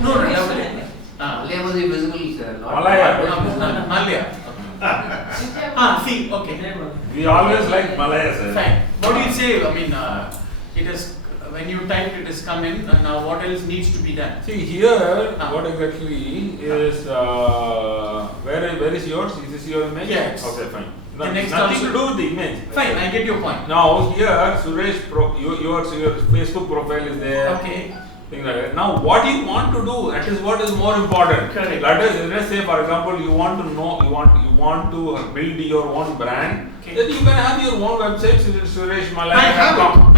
No, no, lovely. Malaya was a visible, sir. Malaya. See, okay. We always like Malaya, sir. Fine. What do you say? I mean, it is when you type it has come in. Now, what else needs to be done? See here, what exactly is where is yours? Is this your image? Yes. Okay, fine. The next Nothing also- to do with the image. Fine, I get your point. Now here, Suresh, your Facebook profile is there. Okay. Things like that. Now, what you want to do, that is what is more important. Correct. Let's say, for example, you want to know, you want to build your own brand. Okay. Then you can have your own website, I have it. sureshmalaya.com.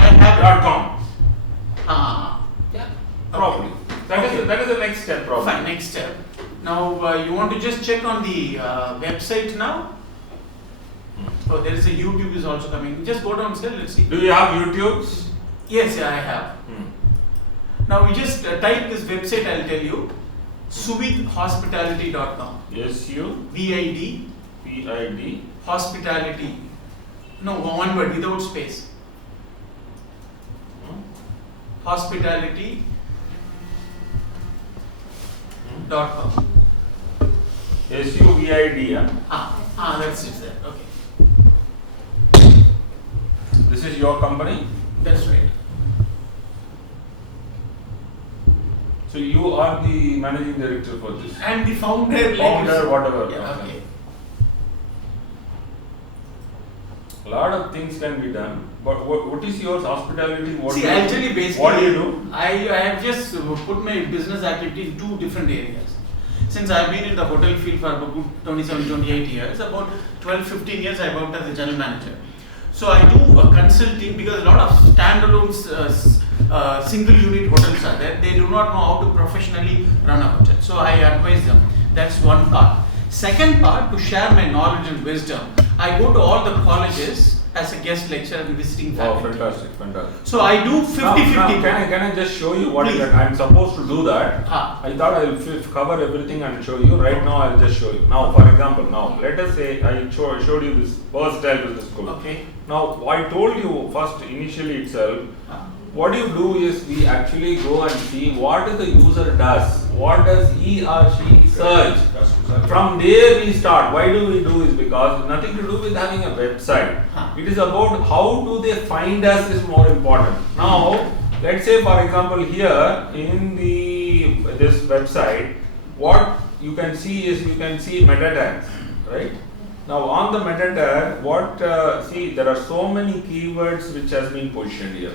Yeah. Probably. That Okay. is the next step, probably. Fine, next step. Now, you want to just check on the website now? Oh, there is a YouTube is also coming. Just go down, sir. Let's see. Do you have YouTubes? Yes, I have. Now, we just type this website, I'll tell you. Suvidhospitality.com. SUPID VID hospitality. No, one word without space. Hospitality.com. SUVID. That's it, sir. Okay. This is your company. That's right. So you are the managing director for this. And the founder, Founder, whatever. Yeah, okay. A lot of things can be done, but what is yours? Hospitality? What See, do I'll tell you basically. What do you do? I have just put my business activity in two different areas. Since I've been in the hotel field for about 27, 28 years, about 12, 15 years I worked as a general manager. So I do a consulting because a lot of standalone single unit hotels are there. They do not know how to professionally run a hotel. So I advise them. That's one part. Second part, to share my knowledge and wisdom. I go to all the colleges as a guest lecturer and visiting Wow, faculty. fantastic. So I do 50-50. Now, can I just show you what Please. I'm supposed to do that? I thought I will cover everything and show you. Right now, I'll just show you. Now, for example, let us say I showed you this versatile business school. Okay. Now, I told you first initially itself. What you do is we actually go and see what the user does. What does he or she search? From there we start. Why do we do is because nothing to do with having a website. It is about how do they find us is more important. Now, let's say for example here in this website, what you can see is meta tags, right? Now on the meta tag, see there are so many keywords which has been positioned here.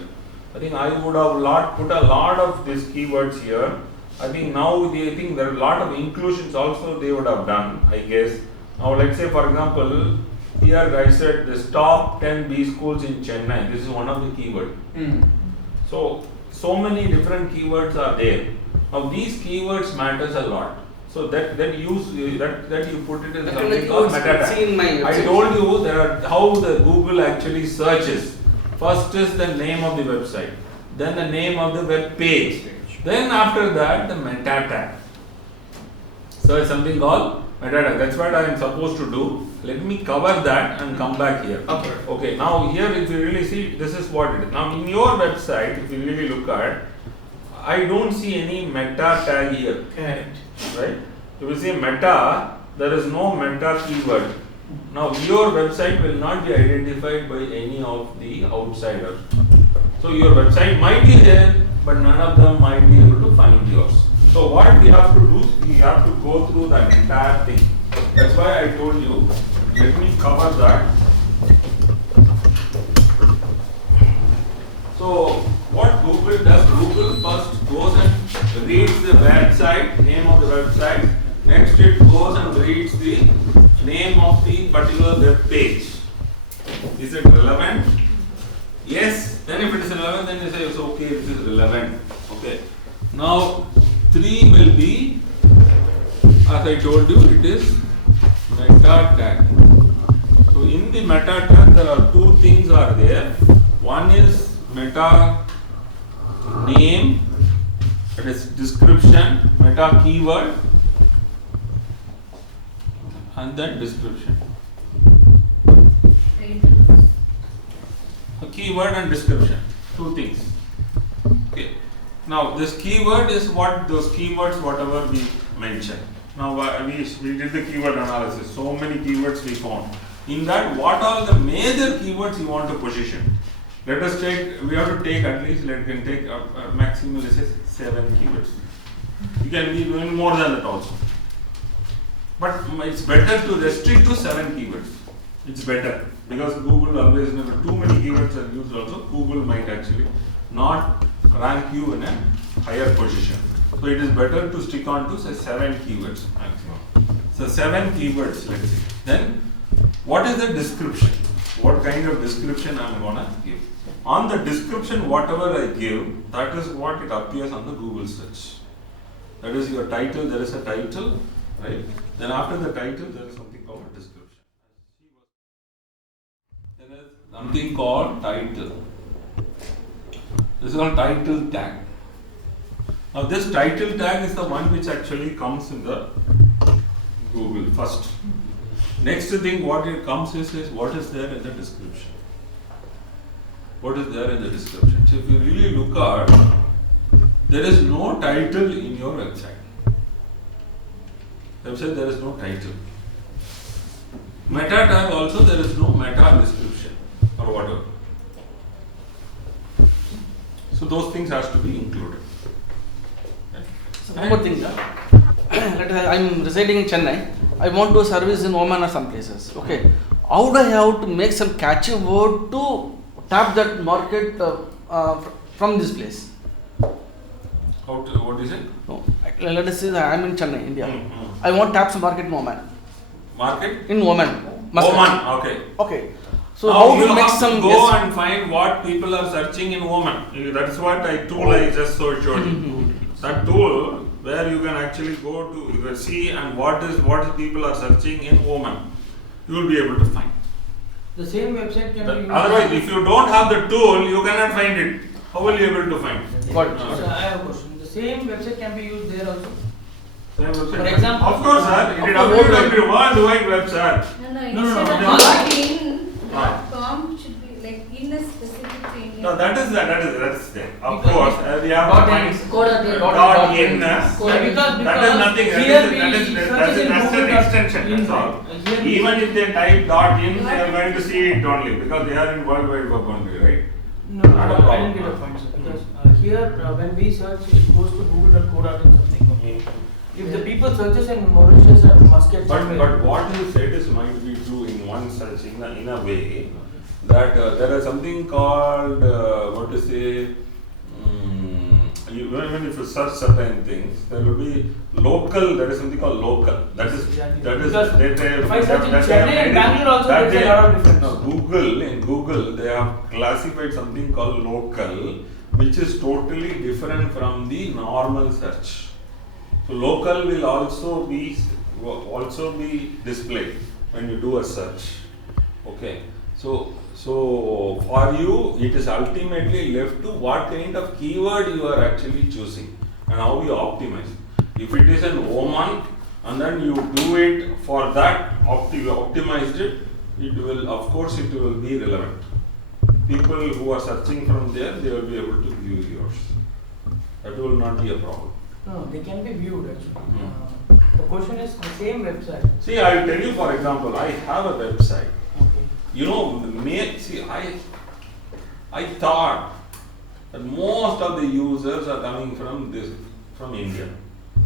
I think I would have put a lot of these keywords here. I think now there are a lot of inclusions also they would have done, I guess. Now let's say for example, here I said this top 10 B schools in Chennai. This is one of the keywords. So many different keywords are there. Now these keywords matters a lot. So that you put it in something called meta tag. I told you how the Google actually searches. First is the name of the website, then the name of the web page, then after that the meta tag. So it's something called meta tag. That's what I am supposed to do. Let me cover that and come back here. Okay. Now here if you really see, this is what it is. Now in your website, if you really look at, I don't see any meta tag here. Correct. Right? If you see meta, there is no meta keyword. Now your website will not be identified by any of the outsiders. So your website might be there, but none of them might be able to find yours. So what we have to do is we have to go through that entire thing. That's why I told you, let me cover that. So what Google does, Google first goes and reads the website, name of the website. Next it goes and reads the name of the particular web page. Is it relevant? Yes. Then if it is relevant, then you say it's okay, it is relevant. Okay. Now 3 will be, as I told you, it is meta tag. So in the meta tag there are two things are there. One is meta name, it is description, meta keyword, and then description. A keyword and description, two things. Okay. Now this keyword is what those keywords whatever we mentioned. Now we did the keyword analysis. So many keywords we found. In that, what are the major keywords you want to position? Let us take. We have to take at least. Let can take a maximum. Let's say 7 keywords. You can be doing more than that also. But it's better to restrict to 7 keywords. It's better because Google always never too many keywords are used. Also, Google might actually not rank you in a higher position. So it is better to stick on to say 7 keywords maximum. So 7 keywords, let's see. Then what is the description? What kind of description I am gonna give? On the description, whatever I give, that is what it appears on the Google search. That is your title. There is a title, right? Then after the title, there is something called a description. There is something called title. This is called title tag. Now this title tag is the one which actually comes in the Google first. Next thing what it comes is what is there in the description. What is there in the description? So if you really look at, there is no title in your website. Website there is no title. Meta tag also there is no meta description or whatever. So those things has to be included. So one more thing, I am residing in Chennai. I want to service in Oman or some places. Okay, how do I have to make some catchy word to tap that market from this place? How to, what is it? No, let us say that I am in Chennai, India. Mm-hmm. I want taps market in Oman. Market? In Oman. Muscat. Oman, okay. Okay. So Now how you to make have some to go yes. and find what people are searching in Oman. That's what I just showed you. That tool where you can actually go to you can see and what people are searching in Oman. You will be able to find. The same website can be used. Otherwise, if you don't have the tool, you cannot find it. How will you be able to find? Got it. So I have a question. The same website can be used there also. Same website. For example, of course, sir. It is of course, www. World Wide Web, sir. No. .com should be like in a specific thing. No, that's there. Of Because course, we have to dot find in. dot in. Because That is nothing. here That is we that's search in an Google dot extension. in. That's all. Here we- Even if they type dot in, they are going to see it only because they are in World Wide Web only, right? No, Not a I problem. didn't get a point, sir. Because here, when we search, it goes to google.co.in something. Okay. If the people searches in Mauritius and Muscat, But what you said is might be true in one search in a way that there is something called what to say. Even if you search certain things, there will be local. There is something called local. That is Because they if I search in Chennai and Bangalore also, that there's a lot of difference. No, Google they have classified something called local, which is totally different from the normal search. So local will also be displayed when you do a search. Okay. So for you, it is ultimately left to what kind of keyword you are actually choosing and how you optimize. If it is an Oman and then you do it for that, you optimized it, it will, of course, it will be relevant. People who are searching from there, they will be able to view yours. That will not be a problem. No, they can be viewed actually. Hmm. The question is the same website. See, I will tell you, for example, I have a website. Okay. You know, I thought that most of the users are coming from India.